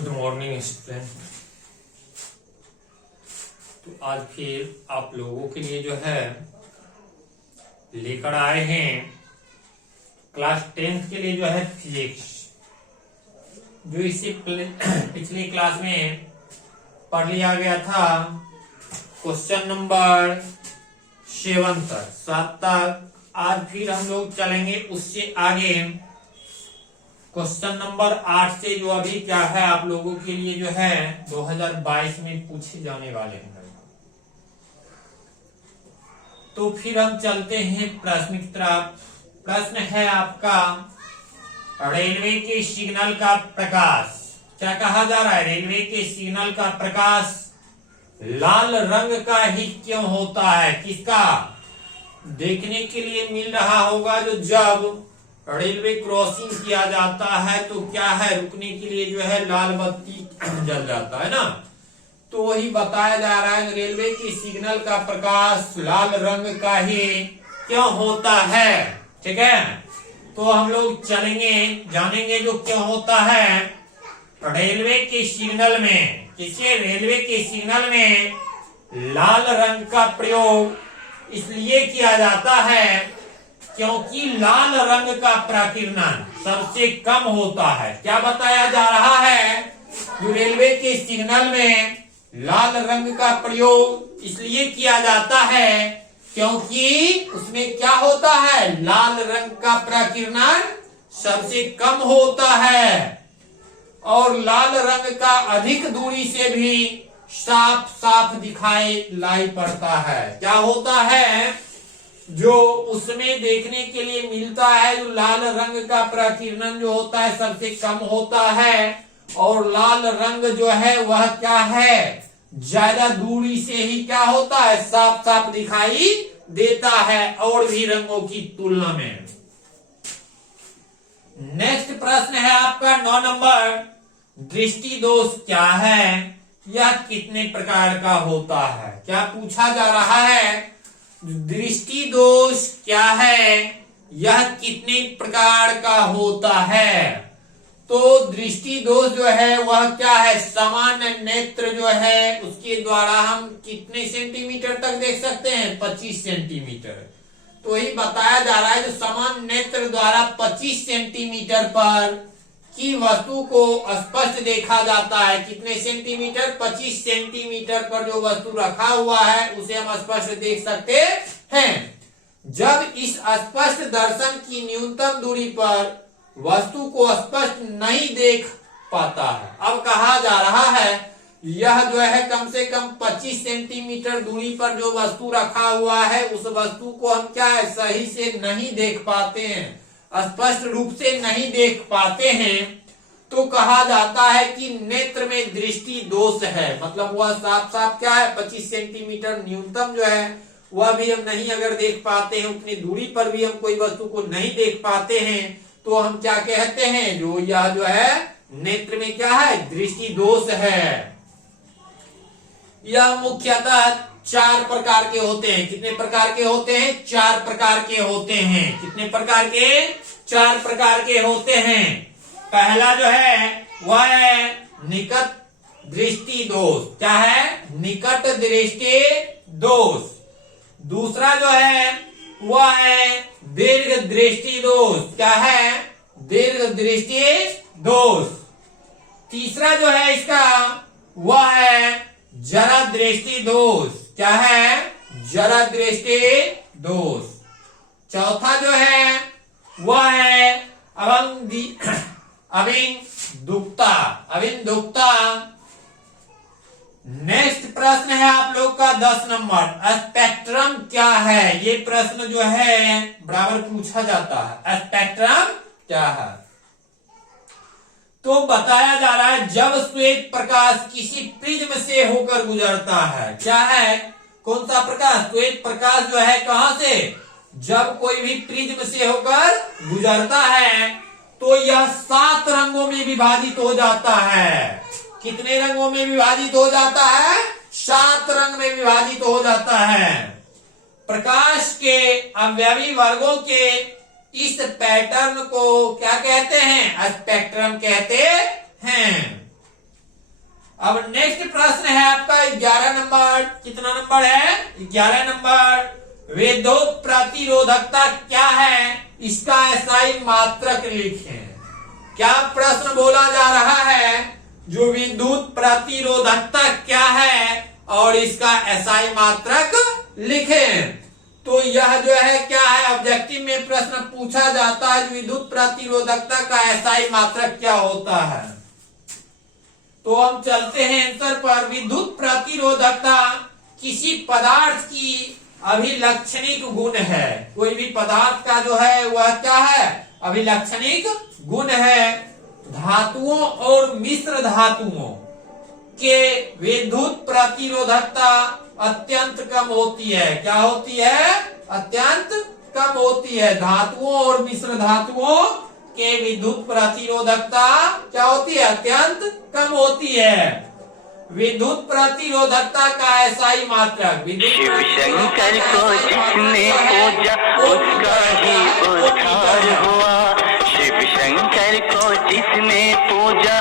Good morning student. तो आज फिर आप लोगों के लिए जो है लेकर आए हैं क्लास 10th के लिए जो है फिजिक्स, जो इससे पिछले क्लास में पढ़ लिया गया था। क्वेश्चन नंबर 7 तक आज फिर हम लोग चलेंगे उससे आगे। क्वेश्चन नंबर 8 से जो अभी क्या है आप लोगों के लिए जो है 2022 में पूछे जाने वाले हैं। तो फिर हम चलते हैं प्रश्न की तरफ। प्रश्न है आपका, रेलवे के सिग्नल का प्रकाश, क्या कहा जा रहा है? रेलवे के सिग्नल का प्रकाश लाल रंग का ही क्यों होता है? किसका? देखने के लिए मिल रहा होगा जो जब रेलवे क्रॉसिंग किया जाता है तो क्या है, रुकने के लिए जो है लाल बत्ती जल जाता है ना। तो वही बताया जा रहा है, रेलवे के सिग्नल का प्रकाश लाल रंग का ही क्यों होता है। ठीक है, तो हम लोग चलेंगे जानेंगे जो क्यों होता है। रेलवे के सिग्नल में, किसी रेलवे के सिग्नल में लाल रंग का प्रयोग इसलिए किया जाता है क्योंकि लाल रंग का प्रकीर्णन सबसे कम होता है। क्या बताया जा रहा है? जो रेलवे के सिग्नल में लाल रंग का प्रयोग इसलिए किया जाता है क्योंकि उसमें क्या होता है, लाल रंग का प्रकीर्णन सबसे कम होता है और लाल रंग का अधिक दूरी से भी साफ साफ दिखाई पड़ता है। क्या होता है? जो उसमें देखने के लिए मिलता है, जो लाल रंग का प्रकीर्णन जो होता है सबसे कम होता है और लाल रंग जो है वह क्या है, ज्यादा दूरी से ही क्या होता है, साफ साफ दिखाई देता है और भी रंगों की तुलना में। नेक्स्ट प्रश्न है आपका 9 नंबर, दृष्टि दोष क्या है, यह कितने प्रकार का होता है? क्या पूछा जा रहा है? दृष्टि दोष क्या है, यह कितने प्रकार का होता है? तो दृष्टि दोष जो है वह क्या है, सामान्य नेत्र जो है उसके द्वारा हम कितने सेंटीमीटर तक देख सकते हैं? 25 सेंटीमीटर। तो यही बताया जा रहा है, जो सामान्य नेत्र द्वारा 25 सेंटीमीटर पर की वस्तु को स्पष्ट देखा जाता है। कितने सेंटीमीटर? 25 सेंटीमीटर पर जो वस्तु रखा हुआ है उसे हम स्पष्ट देख सकते हैं। जब इस स्पष्ट दर्शन की न्यूनतम दूरी पर वस्तु को स्पष्ट नहीं देख पाता है। अब कहा जा रहा है यह जो है कम से कम 25 सेंटीमीटर दूरी पर जो वस्तु रखा हुआ है उस वस्तु को हम क्या है, सही से नहीं देख पाते हैं, स्पष्ट रूप से नहीं देख पाते हैं। तो कहा जाता है कि नेत्र में दृष्टि दोष है। मतलब वह साफ साफ क्या है, 25 सेंटीमीटर न्यूनतम जो है वह भी हम नहीं अगर देख पाते हैं, उतनी दूरी पर भी हम कोई वस्तु को नहीं देख पाते हैं, तो हम क्या कहते हैं, जो यह जो है नेत्र में क्या है, दृष्टि दोष है। यह मुख्यतः 4 प्रकार के होते हैं। कितने प्रकार के होते हैं? 4 प्रकार के होते हैं। कितने प्रकार के? 4 प्रकार के होते हैं। पहला जो है वह है निकट दृष्टि दोष। क्या है? निकट दृष्टि दोष। दूसरा जो है वह है दीर्घ दृष्टि दोष। क्या है? दीर्घ दृष्टि दोष। तीसरा जो है इसका वह है जरा दृष्टि दोष। क्या है? जरा दृष्टि दोष। चौथा जो है वह है अविन्दुक्ता। नेक्स्ट प्रश्न है आप लोग का 10 नंबर, स्पेक्ट्रम क्या है? ये प्रश्न जो है बराबर पूछा जाता है, स्पेक्ट्रम क्या है? तो बताया जा रहा है जब श्वेत प्रकाश किसी प्रिज्म से होकर गुजरता है। क्या है? कौन सा प्रकाश? श्वेत प्रकाश जो है कहां से? जब कोई भी प्रिज्म से होकर गुजरता है तो यह 7 रंगों में विभाजित हो जाता है। कितने रंगों में विभाजित हो जाता है? 7 रंग में विभाजित हो जाता है। प्रकाश के अवयवी वर्गों के इस पैटर्न को क्या कहते हैं? स्पेक्ट्रम कहते हैं। अब नेक्स्ट प्रश्न है आपका 11 नंबर। कितना नंबर है? 11 नंबर। विद्युत प्रतिरोधकता क्या है, इसका एसआई मात्रक लिखें। क्या प्रश्न बोला जा रहा है? जो विद्युत प्रतिरोधकता क्या है और इसका एसआई मात्रक लिखें। तो यह जो है क्या है, ऑब्जेक्टिव में प्रश्न पूछा जाता है विद्युत प्रतिरोधकता का एसआई मात्रक क्या होता है। तो हम चलते हैं आंसर पर। विद्युत प्रतिरोधकता किसी पदार्थ की अभिलक्षणिक गुण है। कोई भी पदार्थ का जो है वह क्या है, अभिलक्षणिक गुण है। धातुओं और मिश्र धातुओं के विद्युत प्रतिरोधकता अत्यंत कम होती है। क्या होती है? अत्यंत कम होती है। धातुओं और मिश्र धातुओं के विद्युत प्रतिरोधकता क्या होती है? अत्यंत कम होती है। विद्युत प्रतिरोधकता का एसआई मात्रक। शिव शंकर को जिसने पूजा उसका ही उद्धार हुआ। शिव शंकर को जिसने पूजा